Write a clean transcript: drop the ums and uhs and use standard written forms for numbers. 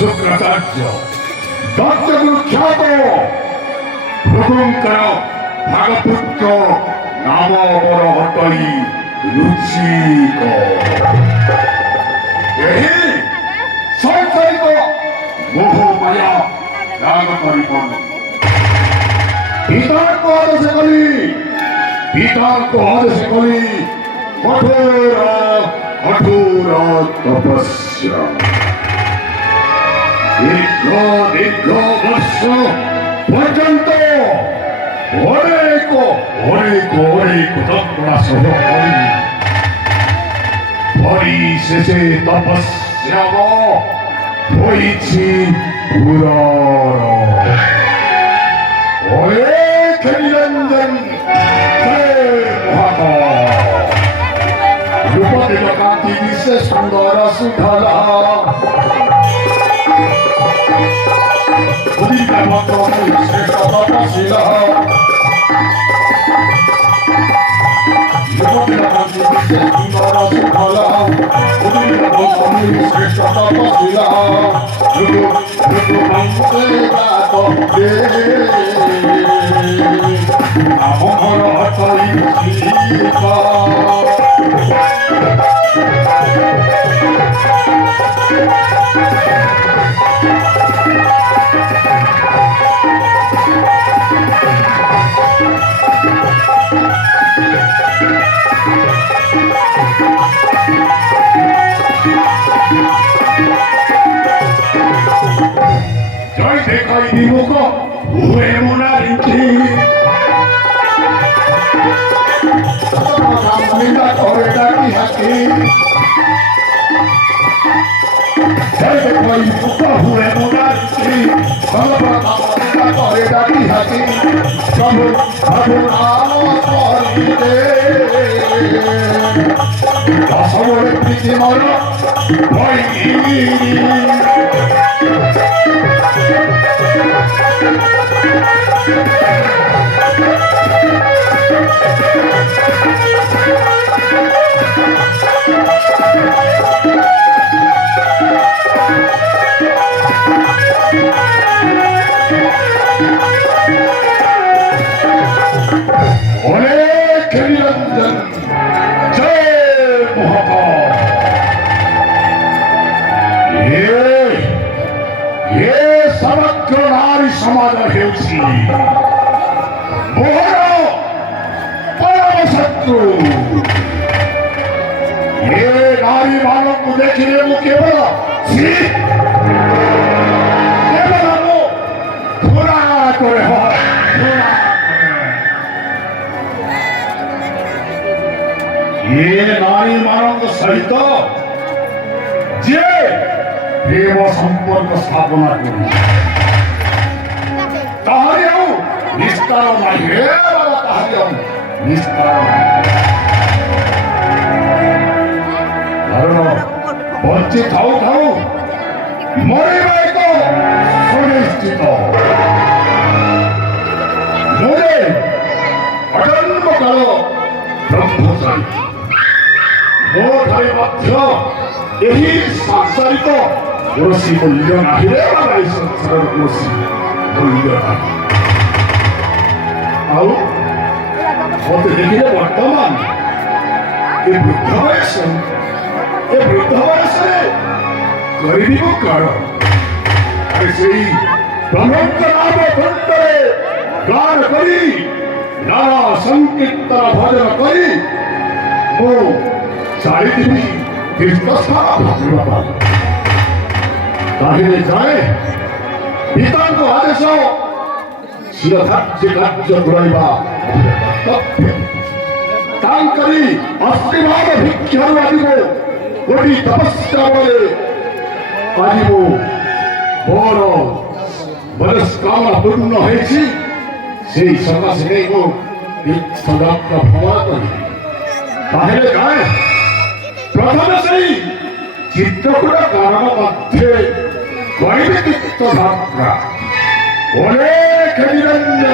शुक्राचार्य दत्तगुरु ख्यात भृगुंकर भागपुत्र नाम बर हटई रुचिक संसारिक मोहमाया राग परिपूर्ण पिता को आदेश कली कठोर तपस्या दीर्घ वर्ष पर्यंत अनेक तपना सह परिशेषे तपस्या निरंजन रूपदेव कांति विशेष सुंदर सुधला श्रेष्ठ तपशीला देखाई दिमुख हुए मोनालिकी सामने करे डाकी हाथी देखाई दिमुख हुए मोनालिकी सामने करे डाकी हाथी सब भगवान परिदे असमरे प्रीति मन भई समग्र नारी समाज हेउछि मोहर परम शत्रु ये नारी मानव को देखिए मु केवल घोड़ा करे हो ये नारी मानव सहित जे प्रेम संपद ସମ୍ପର୍କ ସ୍ଥାପନା କରୁ ତାହାରି ଆଉ ନିସ୍ତାର ନାହିଁ ରେ ବାବା, ତାହାରି ଆଉ ନିସ୍ତାର ନାହିଁ। କାରଣ ବଞ୍ଚି ଥାଉ ଥାଉ ମରିବା ଏକ ସୁନିଶ୍ଚିତ। ମୁଁ ଯେ ଅଜନ୍ମ କାଳ ବ୍ରହ୍ମଚାରୀ, ମୋ ଠାରେ ମଧ୍ୟ ଏହି ସାଂସାରିକ କୌଣସି ମୂଲ୍ୟ ନାହିଁ ରେ ବାବା, ଏହି ସଂସାରର କୌଣସି ମୂଲ୍ୟ ନାହିଁ। ଆଉ ମତେ ଦେଖିଲେ ବର୍ତ୍ତମାନ ଏ ବୃଦ୍ଧ ବୟସରେ କରିବି ମୁଁ କଣ? ସେଇ ବ୍ରହ୍ମଙ୍କ ନାମ ଖଣ୍ଡରେ ଗାନ କରି ନାନା ସଂକୀର୍ତ୍ତନ ଭଜନ କରି ମୁଁ ଚାଲିଯିବି ତୀର୍ଥସ୍ଥାନ ଭାବିବା ପାଇଁ। ତାହେଲେ ଯାଏ ପିତାଙ୍କ ଆଦେଶ ଶିରଧାର୍ଯ୍ୟ କାର୍ଯ୍ୟ କରାଇବା କର୍ତ୍ତବ୍ୟ। ତାଙ୍କରି ଆଶୀର୍ବାଦ ଭିକ୍ଷାରୁ ଆଜି ମୁଁ କୋଟି ତପସ୍ୟା ବଳେ ଆଜି ମୋର ମନସ୍କାମନା ପୂର୍ଣ୍ଣ ହେଇଛି। ସେଇ ସକାଶେ ନେଇ ମୁଁ ତୀର୍ଥଯାତ୍ରା ଭ୍ରମଣ କରିବି। ତାହେଲେ ଗାଏ ପ୍ରଥମେ ସେଇ ଚିତ୍ରକୂଟ କାରଣ ମଧ୍ୟରେ କରିବି ତୀର୍ଥଯାତ୍ରା। ଅନେକ ନିରଞ୍ଜନ